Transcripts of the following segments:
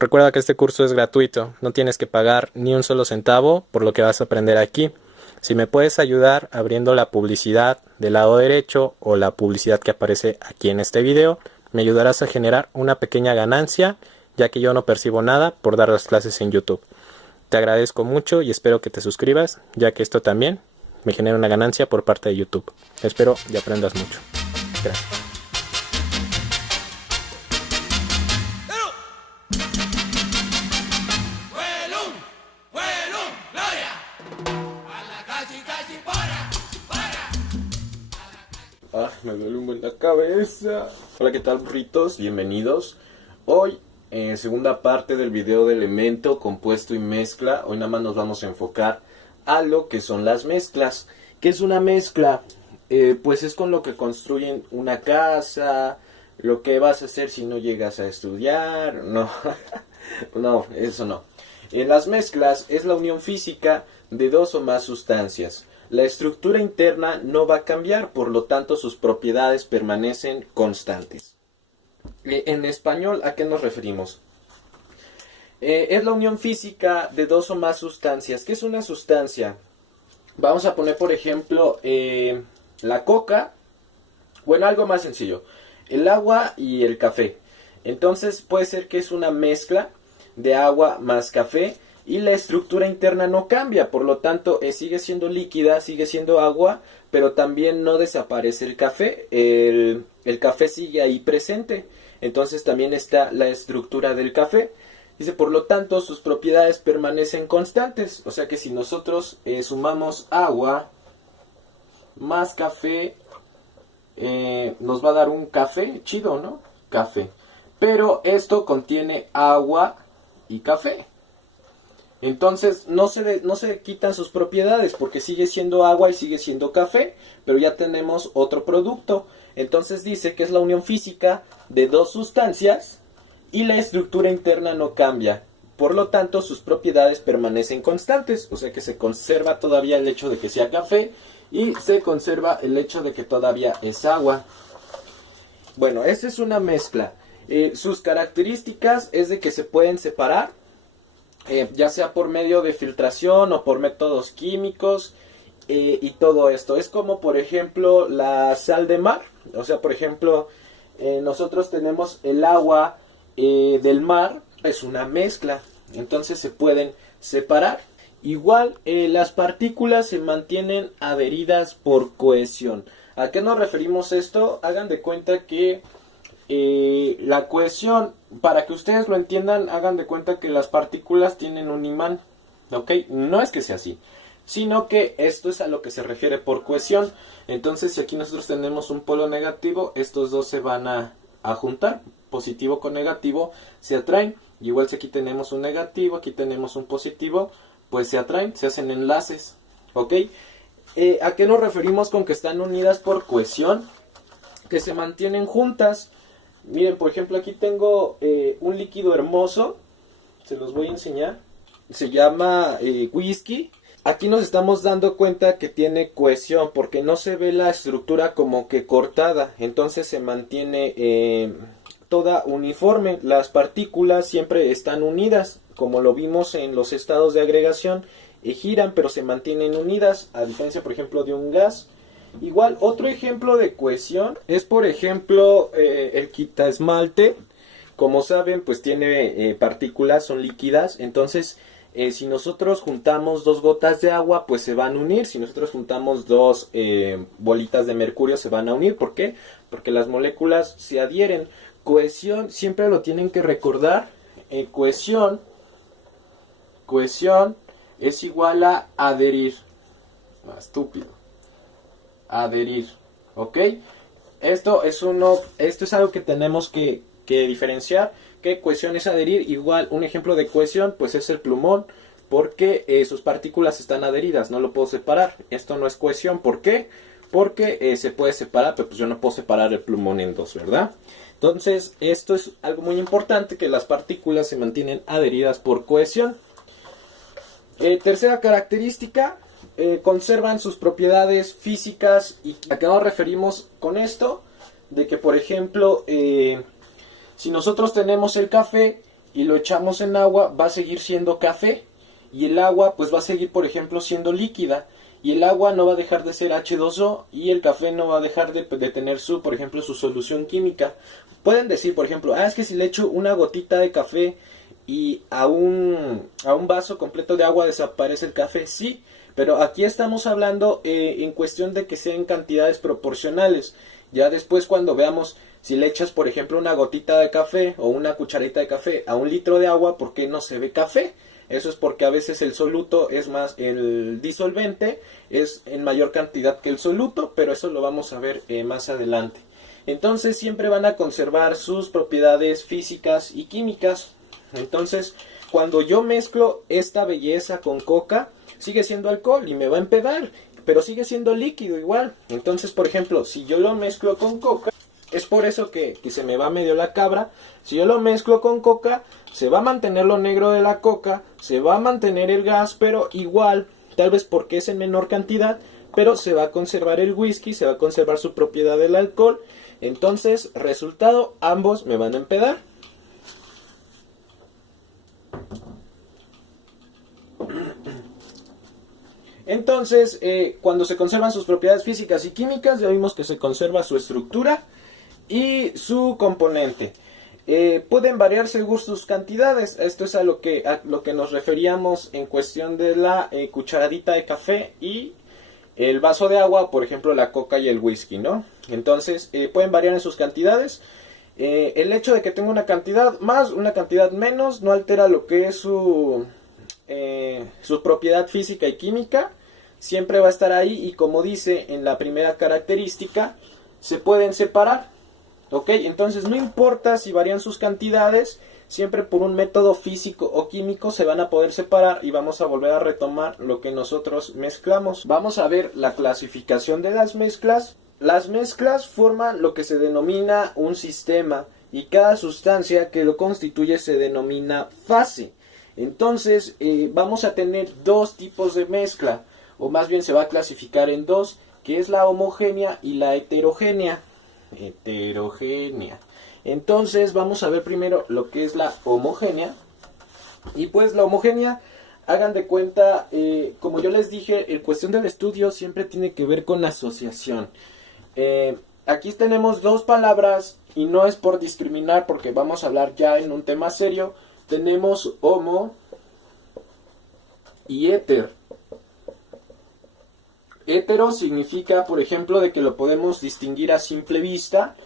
Recuerda que este curso es gratuito, no tienes que pagar ni un solo centavo por lo que vas a aprender aquí. Si me puedes ayudar abriendo la publicidad del lado derecho o la publicidad que aparece aquí en este video, me ayudarás a generar una pequeña ganancia, ya que yo no percibo nada por dar las clases en YouTube. Te agradezco mucho y espero que te suscribas, ya que esto también me genera una ganancia por parte de YouTube. Espero y aprendas mucho. Gracias. Me duele un buen la cabeza. Hola, ¿qué tal, burritos? Bienvenidos. Hoy, segunda parte del video de elemento, compuesto y mezcla. Hoy nada más nos vamos a enfocar a lo que son las mezclas. ¿Qué es una mezcla? Pues es con lo que construyen una casa, lo que vas a hacer si no llegas a estudiar. No, no, eso no. Las mezclas es la unión física de dos o más sustancias. La estructura interna no va a cambiar, por lo tanto sus propiedades permanecen constantes. En español, ¿a qué nos referimos? Es la unión física de dos o más sustancias. ¿Qué es una sustancia? Vamos a poner, por ejemplo, la coca. Bueno, algo más sencillo. El agua y el café. Entonces puede ser que es una mezcla de agua más café. Y la estructura interna no cambia, por lo tanto sigue siendo líquida, sigue siendo agua, pero también no desaparece el café, el café sigue ahí presente, entonces también está la estructura del café. Dice, por lo tanto, sus propiedades permanecen constantes, o sea que si nosotros sumamos agua más café, nos va a dar un café, chido, ¿no? Café, pero esto contiene agua y café. Entonces no se quitan sus propiedades porque sigue siendo agua y sigue siendo café, pero ya tenemos otro producto. Entonces dice que es la unión física de dos sustancias y la estructura interna no cambia. Por lo tanto, sus propiedades permanecen constantes, o sea que se conserva todavía el hecho de que sea café y se conserva el hecho de que todavía es agua. Bueno, esa es una mezcla. Sus características es de que se pueden separar. Ya sea por medio de filtración o por métodos químicos y todo esto. Es como por ejemplo la sal de mar. O sea, por ejemplo, nosotros tenemos el agua del mar. Es una mezcla. Entonces se pueden separar. Igual las partículas se mantienen adheridas por cohesión. ¿A qué nos referimos esto? Hagan de cuenta que la cohesión, para que ustedes lo entiendan, hagan de cuenta que las partículas tienen un imán, ¿ok? No es que sea así, sino que esto es a lo que se refiere por cohesión. Entonces, si aquí nosotros tenemos un polo negativo, estos dos se van a juntar, positivo con negativo, se atraen. Igual si aquí tenemos un negativo, aquí tenemos un positivo, pues se atraen, se hacen enlaces, ¿ok? ¿A qué nos referimos con que están unidas por cohesión? Que se mantienen juntas. Miren, por ejemplo, aquí tengo un líquido hermoso. Se los voy a enseñar. Se llama whisky. Aquí nos estamos dando cuenta que tiene cohesión porque no se ve la estructura como que cortada. Entonces se mantiene toda uniforme. Las partículas siempre están unidas. Como lo vimos en los estados de agregación. Giran pero se mantienen unidas. A diferencia, por ejemplo, de un gas. Igual, otro ejemplo de cohesión es, por ejemplo, el quitaesmalte. Como saben, pues tiene partículas, son líquidas. Entonces, si nosotros juntamos dos gotas de agua, pues se van a unir. Si nosotros juntamos dos bolitas de mercurio, se van a unir. ¿Por qué? Porque las moléculas se adhieren. Cohesión, siempre lo tienen que recordar. Cohesión es igual a adherir. Estúpido. Adherir, ¿ok? Esto es algo que tenemos que diferenciar, que cohesión es adherir. Igual un ejemplo de cohesión pues es el plumón, porque sus partículas están adheridas, no lo puedo separar. Esto no es cohesión, ¿por qué? Porque se puede separar, pero pues yo no puedo separar el plumón en dos, ¿verdad? Entonces esto es algo muy importante, que las partículas se mantienen adheridas por cohesión. Tercera característica, conservan sus propiedades físicas. ¿Y a qué nos referimos con esto? De que, por ejemplo, si nosotros tenemos el café y lo echamos en agua, va a seguir siendo café. Y el agua pues va a seguir, por ejemplo, siendo líquida. Y el agua no va a dejar de ser H2O y el café no va a dejar de tener su, por ejemplo, su solución química. Pueden decir, por ejemplo, es que si le echo una gotita de café y a un vaso completo de agua desaparece el café. Sí, pero aquí estamos hablando en cuestión de que sean cantidades proporcionales. Ya después cuando veamos si le echas, por ejemplo, una gotita de café o una cucharita de café a 1 litro de agua, ¿por qué no se ve café? Eso es porque a veces el soluto es más, el disolvente es en mayor cantidad que el soluto, pero eso lo vamos a ver más adelante. Entonces siempre van a conservar sus propiedades físicas y químicas. Entonces cuando yo mezclo esta belleza con coca, sigue siendo alcohol y me va a empedar, pero sigue siendo líquido igual. Entonces, por ejemplo, si yo lo mezclo con coca, es por eso que se me va medio la cabra. Si yo lo mezclo con coca, se va a mantener lo negro de la coca, se va a mantener el gas, pero igual, tal vez porque es en menor cantidad, pero se va a conservar el whisky, se va a conservar su propiedad del alcohol. Entonces, resultado, ambos me van a empedar. Entonces, cuando se conservan sus propiedades físicas y químicas, ya vimos que se conserva su estructura y su componente. Pueden variar según sus cantidades. Esto es a lo que nos referíamos en cuestión de la cucharadita de café y el vaso de agua, por ejemplo la coca y el whisky, ¿no? Entonces pueden variar en sus cantidades. El hecho de que tenga una cantidad más, una cantidad menos, no altera lo que es su propiedad física y química. Siempre va a estar ahí y, como dice en la primera característica, se pueden separar. ¿Ok? Entonces no importa si varían sus cantidades, siempre por un método físico o químico se van a poder separar y vamos a volver a retomar lo que nosotros mezclamos. Vamos a ver la clasificación de las mezclas. Las mezclas forman lo que se denomina un sistema y cada sustancia que lo constituye se denomina fase. Entonces vamos a tener dos tipos de mezcla, o más bien se va a clasificar en dos, que es la homogénea y la heterogénea. Entonces vamos a ver primero lo que es la homogénea. Y pues la homogénea, hagan de cuenta, como yo les dije, el cuestión del estudio siempre tiene que ver con asociación. Aquí tenemos dos palabras y no es por discriminar porque vamos a hablar ya en un tema serio. Tenemos homo y éter. Hetero significa, por ejemplo, de que lo podemos distinguir a simple vista,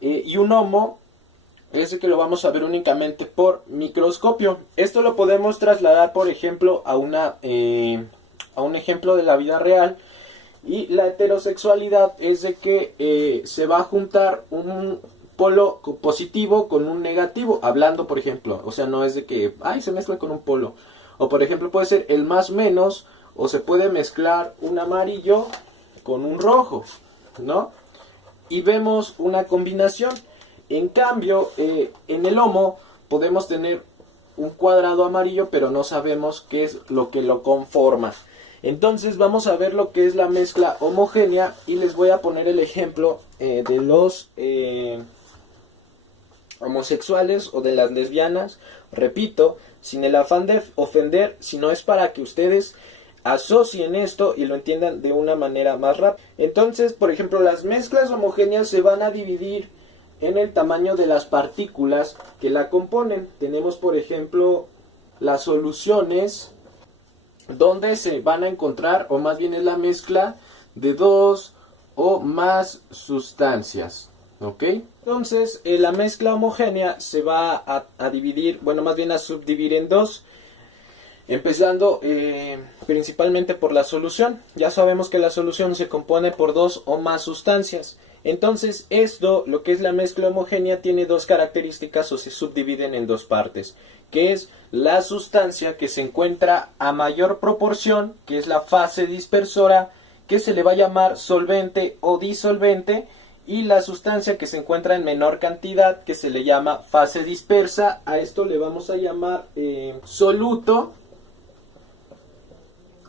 y un homo es de que lo vamos a ver únicamente por microscopio. Esto lo podemos trasladar, por ejemplo, a un ejemplo de la vida real. Y la heterosexualidad es de que se va a juntar un polo positivo con un negativo, hablando, por ejemplo, o sea, no es de que se mezcla con un polo, o por ejemplo puede ser el más menos, o se puede mezclar un amarillo con un rojo, ¿no? Y vemos una combinación. En cambio, en el homo podemos tener un cuadrado amarillo, pero no sabemos qué es lo que lo conforma. Entonces vamos a ver lo que es la mezcla homogénea y les voy a poner el ejemplo de los homosexuales o de las lesbianas. Repito, sin el afán de ofender, sino es para que ustedes asocien esto y lo entiendan de una manera más rápida. Entonces, por ejemplo, las mezclas homogéneas se van a dividir en el tamaño de las partículas que la componen. Tenemos, por ejemplo, las soluciones donde se van a encontrar, o más bien es la mezcla de dos o más sustancias. ¿Ok? Entonces, la mezcla homogénea se va a dividir, bueno, más bien a subdividir en dos. Empezando principalmente por la solución. Ya sabemos que la solución se compone por dos o más sustancias. Entonces esto, lo que es la mezcla homogénea, tiene dos características o se subdividen en dos partes. Que es la sustancia que se encuentra a mayor proporción, que es la fase dispersora, que se le va a llamar solvente o disolvente. Y la sustancia que se encuentra en menor cantidad, que se le llama fase dispersa. A esto le vamos a llamar soluto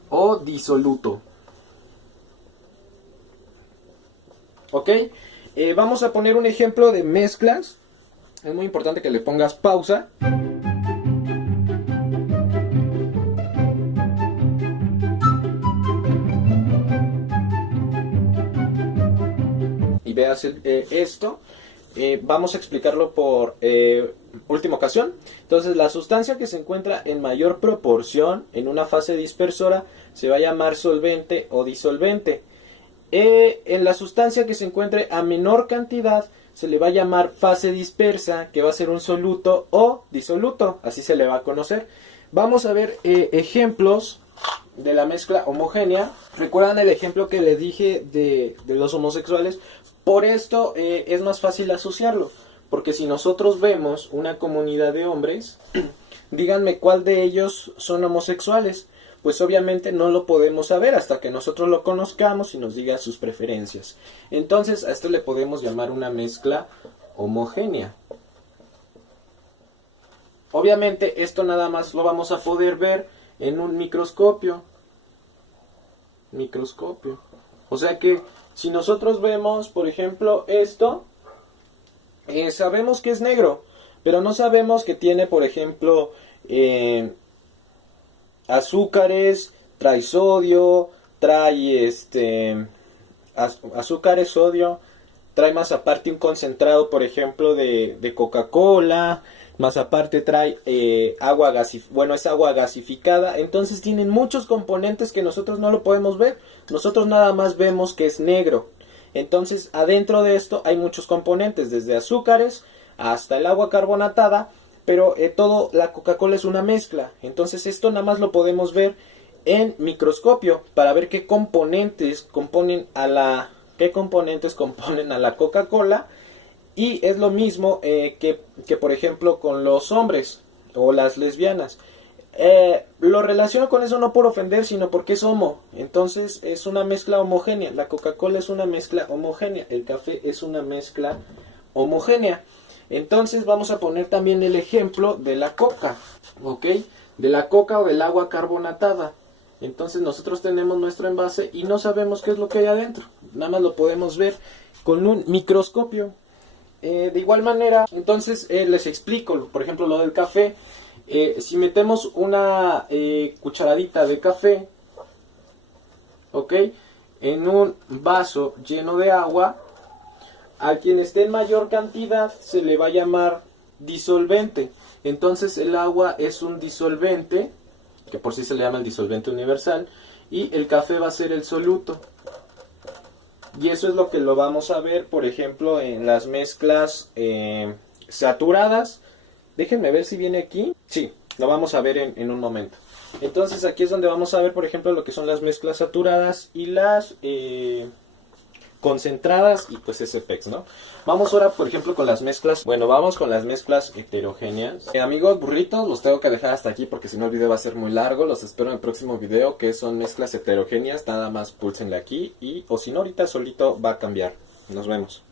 o disoluto. ¿Ok? Vamos a poner un ejemplo de mezclas. Es muy importante que le pongas pausa. hace esto. Vamos a explicarlo por última ocasión. Entonces, la sustancia que se encuentra en mayor proporción en una fase dispersora se va a llamar solvente o disolvente. En la sustancia que se encuentre a menor cantidad se le va a llamar fase dispersa, que va a ser un soluto o disoluto, así se le va a conocer. Vamos a ver ejemplos de la mezcla homogénea. ¿Recuerdan el ejemplo que les dije de los homosexuales? Por esto es más fácil asociarlo, porque si nosotros vemos una comunidad de hombres, díganme cuál de ellos son homosexuales. Pues obviamente no lo podemos saber hasta que nosotros lo conozcamos y nos diga sus preferencias. Entonces a esto le podemos llamar una mezcla homogénea. Obviamente esto nada más lo vamos a poder ver en un microscopio. O sea que si nosotros vemos, por ejemplo, esto, sabemos que es negro, pero no sabemos que tiene, por ejemplo, azúcares, trae sodio, trae azúcares, sodio, trae más aparte un concentrado, por ejemplo, de Coca-Cola, más aparte trae es agua gasificada. Entonces tienen muchos componentes que nosotros no lo podemos ver. Nosotros nada más vemos que es negro. Entonces adentro de esto hay muchos componentes, desde azúcares hasta el agua carbonatada. Pero todo, la Coca-Cola es una mezcla. Entonces esto nada más lo podemos ver en microscopio para ver qué componentes componen a la Coca-Cola. Y es lo mismo que por ejemplo con los hombres o las lesbianas. Lo relaciono con eso no por ofender, sino porque es homo. Entonces es una mezcla homogénea. La Coca-Cola es una mezcla homogénea. El café es una mezcla homogénea. Entonces vamos a poner también el ejemplo de la coca, ¿ok? De la coca o del agua carbonatada. Entonces nosotros tenemos nuestro envase y no sabemos qué es lo que hay adentro. Nada más lo podemos ver con un microscopio. De igual manera, entonces les explico, por ejemplo, lo del café. Si metemos una cucharadita de café, ¿ok?, en un vaso lleno de agua, a quien esté en mayor cantidad se le va a llamar disolvente. Entonces el agua es un disolvente, que por sí se le llama el disolvente universal, y el café va a ser el soluto. Y eso es lo que lo vamos a ver, por ejemplo, en las mezclas saturadas. Déjenme ver si viene aquí. Sí, lo vamos a ver en un momento. Entonces aquí es donde vamos a ver, por ejemplo, lo que son las mezclas saturadas y las concentradas y pues SPEX, ¿no? Vamos ahora, por ejemplo, con las mezclas. Bueno, vamos con las mezclas heterogéneas. Amigos burritos, los tengo que dejar hasta aquí porque si no el video va a ser muy largo. Los espero en el próximo video, que son mezclas heterogéneas. Nada más púlsenle aquí y, o si no, ahorita solito va a cambiar. Nos vemos.